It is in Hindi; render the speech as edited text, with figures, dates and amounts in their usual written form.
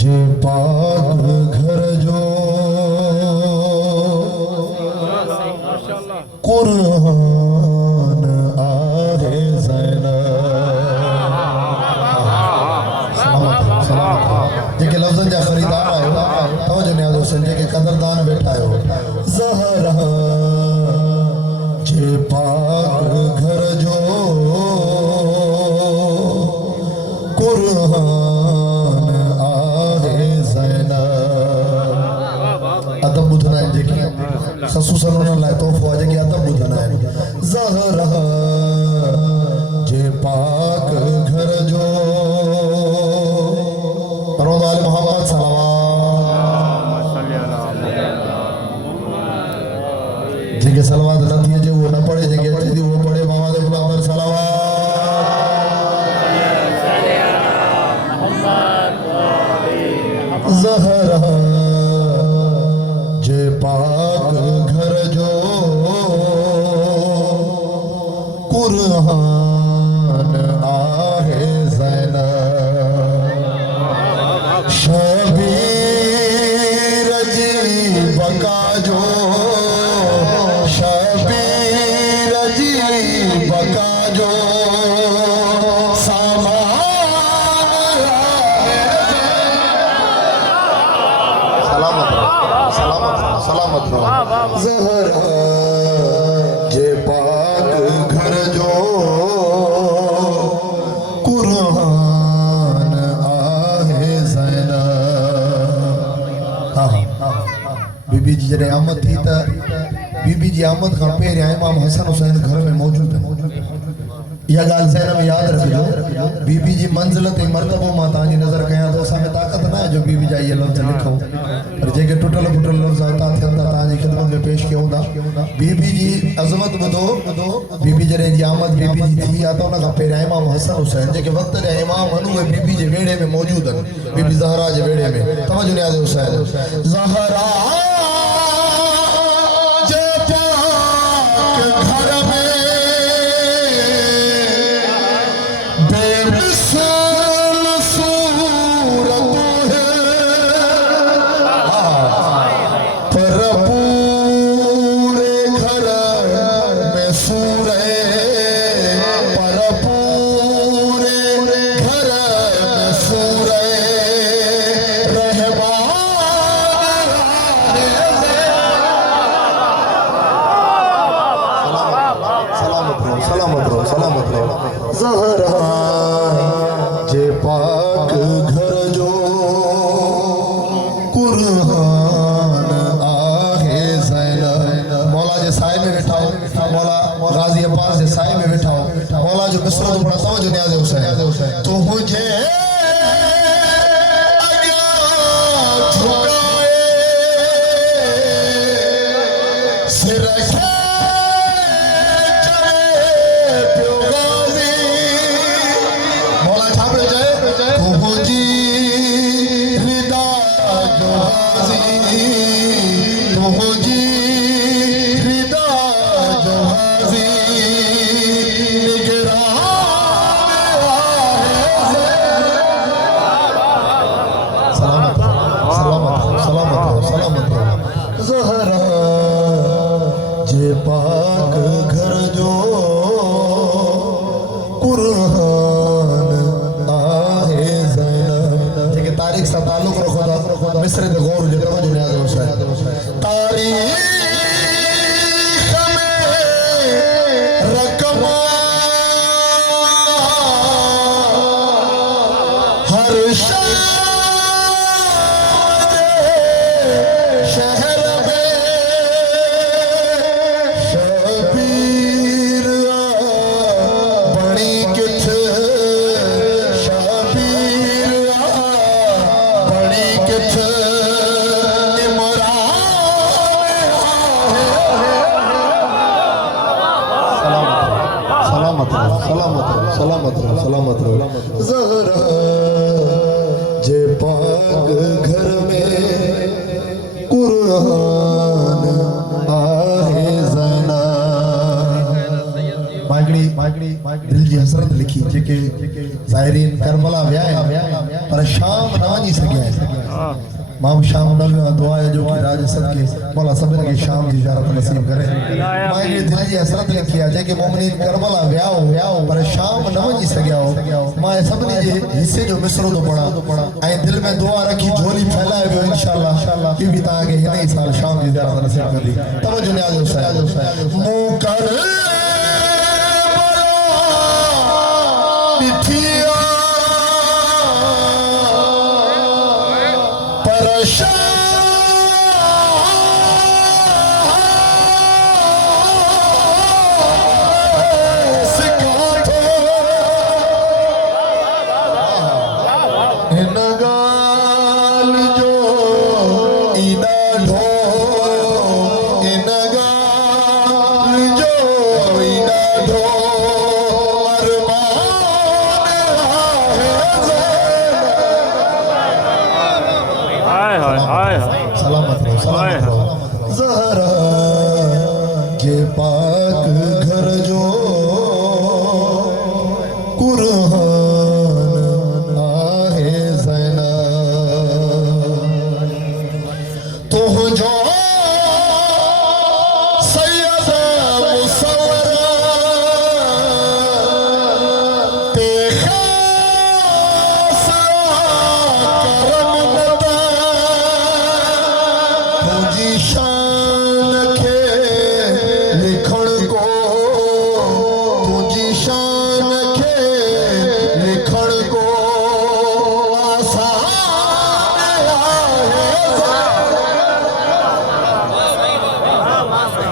जे पाक घर जो कुरान आहे जेके लफ्ज़न जा खरीदार आयो तवज्जो न्याज़ हुसैन जेके कदरदान वेठा आयो ज़हरा जे पाक घर जो कुरान आहे ज़ैनब अदब बुधना है जेके खसूसन उन लाइ तोहफो आहे जेके अदब बुधना है ज़हरा जे पाक घर जो परवरदिगार आले मोहम्मद सल्लल्लाहु जेके सलवात न थिए जे वो न पढ़े जेके अचे थी वो पढ़े मोहम्मद गुलाम पर सलावत ज़हरा जे पाक घर जो कुरान आहे ज़ैनब शबीर जी बका जो शबीर जी बका जो सलामत रहो ज़हरा जे पाक घर जो कुरान आहे ज़ैनब बीबी जी जॾहिं आमद थी त बीबी जी आमद खां पहिरियां इमाम हसन हुसैन घर में मौजूद है या गाल ज़हन में याद रखियो बीबी जी मंजिलत ऐं मर्तबो मां तव्हांजी नज़र कयां तो असां में ताक़त न आहे जो बीबी जा इहे लफ़्ज़ लिखूं पर जेके टुटल फुटल लफ़्ज़ उतां थियनि था तव्हांजी ख़िदमत में पेश कयूं था बीबी जी अज़मत ॿुधो बीबी जॾहिं जी आमद बीबी जी थी आहे त उन खां पहिरियां इमाम हसन हुसैन जेके वक़्त जा इमाम आहिनि उहे बीबी जे वेड़े में मौजूद आहिनि बीबी ज़हरा जे वेड़े में तवज्जो न्याज़ हुसैन ज़हरा जे पाक घर में ज़हरा जे पाक घर जो कुरान आहे ज़ैनब मौला जे साए में वेठा हो मौला गाज़ी अब्बास जे साए में वेठा हो मौला जो मिसरो तो बड़ा तवज्जो न्याज़ हुसैन तो मुझे पाक घर जो कुरान आहे ज़ैनब जेके तारीख़ सां ताल्लुक़ रखो था मिस्र ते गौर हुजे तवज्जो न्याज़ हुसैन तारीख़ में रक़म हर शहर सलामत रहो ज़हरा जे पाक घर में कुरान आहे ज़ैनब माइकड़ी दिल जी हसरत लिखी जेके ज़ाहिरीन करबला विया पर शाम न वञी सघिया मां शाम न वियो दुआ है जो कि राज सदके मौला सभिनी खे शाम जी ज़ियारत नसीब करे मां जे दिल जी हसरत लिखी आहे जेके मोमिनीन करबला विया पर शाम न वञी सघिया मां सभिनी जे हिस्से जो मिसरो थो पढ़ा ऐं दिल में दुआ रखी झोली फैलाए वियो इंशाअल्लाह बीबी तव्हांखे हिन ई साल शाम जी ज़ियारत नसीब कंदी तवज्जो न्याज़ो साहिब मूं कर